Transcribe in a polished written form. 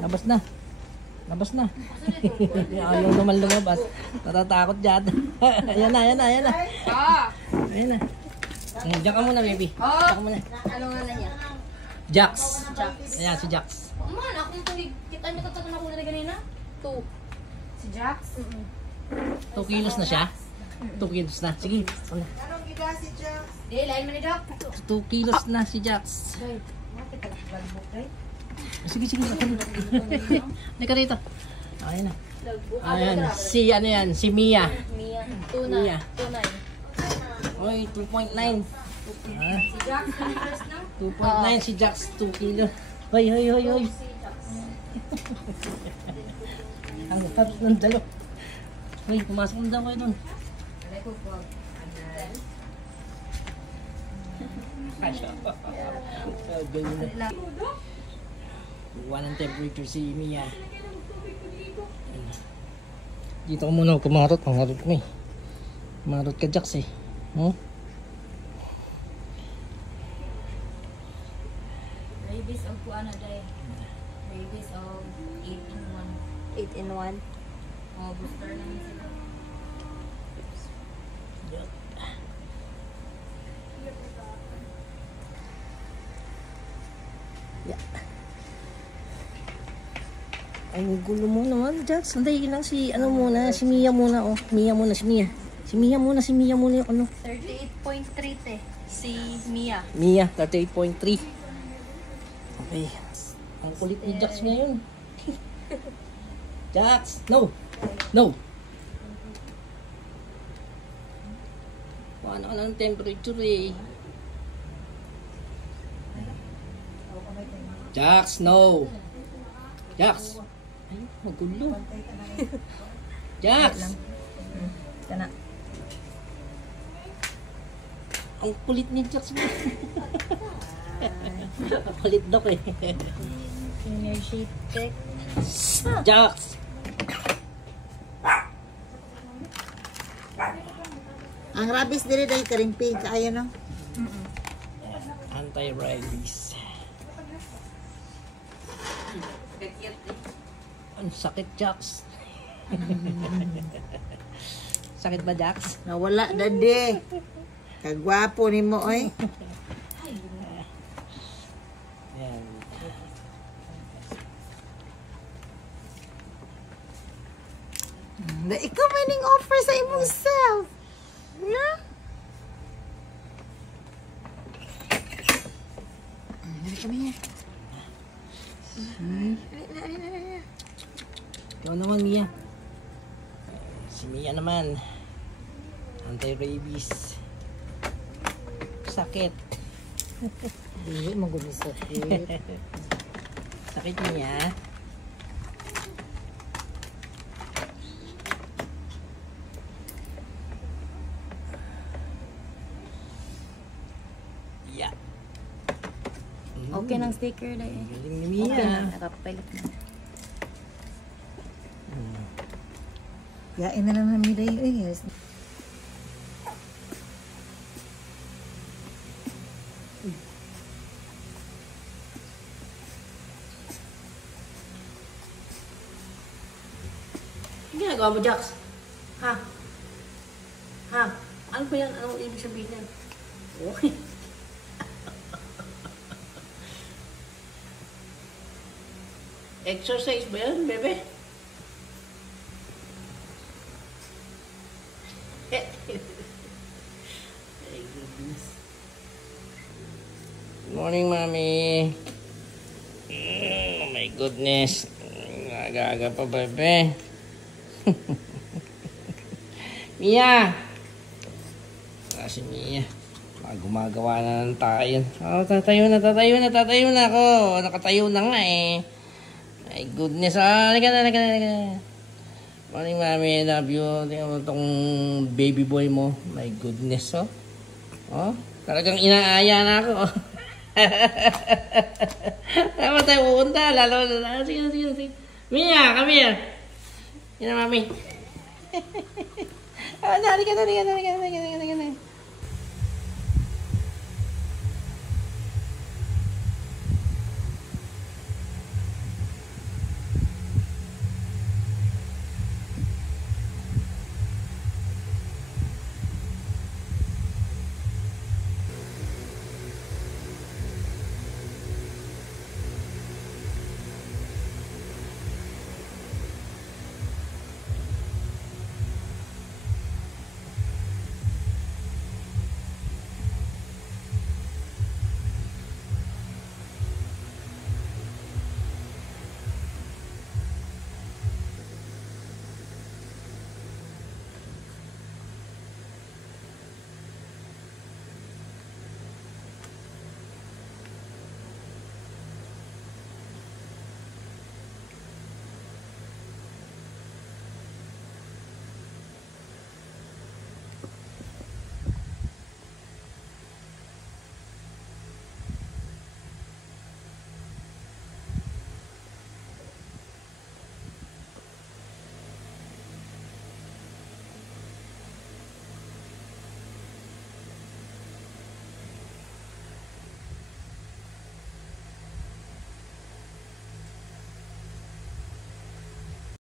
Labas na. Labas na. Ayaw naman lumabas. Natatakot dyan. Ayan na, ayan na, ayan na. Ayan na. Diyan ka muna, baby. Diyan ka muna. Ano nga na niya? Jax. Ayan, si Jax. Man, ako yung kita niyo tatag na kulay ganina? 2. Si Jax? 2 kilos na siya? 2 kilos na. Sige. Anong gida si Jax? Lain man ni Doc. 2 kilos na si Jax. Sige, sige. Halika rito. Ayan na. Ayan. Si, ano yan? Si Mia. Mia. 2 na. 2 na. Oy, 2.9. Si Jax, first na? 2.9 si Jax. 2 kilo. Hoy, hoy, hoy, hoy. Ang tapos ng dalo. Hoy, pumasok ng dalo doon. Buwan ng temperature si Mia. Dito ko muna kumarot. Kumarot mo eh. Kumarot ka, Jax eh. Rabies of kuana day. Rabies of 8-in-1. 8-in-1. Oh, booster naman sila. Yeah. Ay, gulo mo naman, Jax. Sandali lang si, ano muna, si Mia muna, oh. Mia muna, si Mia. Si Mia muna yung ano. 38.3 te. Si Mia. Mia, 38.3. Okay. Ang kulit ni Jax ngayon. Jax, no! No! Paano ka ng temperature eh? Jax, no! Jax! Ay, magulo. Jax! Kana. Ang kulit ni Jax mo. Ang kulit dok eh. Junior shape check. Jax! Ang rabies dili dahil karimpig kaayo no. Anti-rabies. Ang sakit, Jax. Sakit ba, Jax? Nawala dade. Kagwapo nimo oy. Yan. Na ikaw may ning offer sa imong self. Na? Dali kami yan. Ikaw naman, Mia. Si Mia naman. Anti-rabies. Sakit. Dili mo gud sakit. Sakit niya. Yeah. Okay nang sticker dai. Galing ni Mia. Okay na nakapalit na. Yain na lang namin dayo eh. Yes. Ano ginagawa mo, Jax? Ha? Ha? Ano ba yan? Anong ibig sabihin yan? Okay. Exercise ba yan, bebe? My goodness. Good morning, Mami. Oh my goodness. Aga-aga pa, bebe. Mia! Si Mia. Gumagawa na ng tayo. Oh, tatayo na ako. Nakatayo na nga eh. My goodness. Halika na. Morning, Mami. I love you. Tingnan mo itong baby boy mo. My goodness, oh. Oh, talagang inaaya na ako. Tama tayo pupunta. Lalo na. Sige. Mia, come here. Yan na, Mami. Halika na.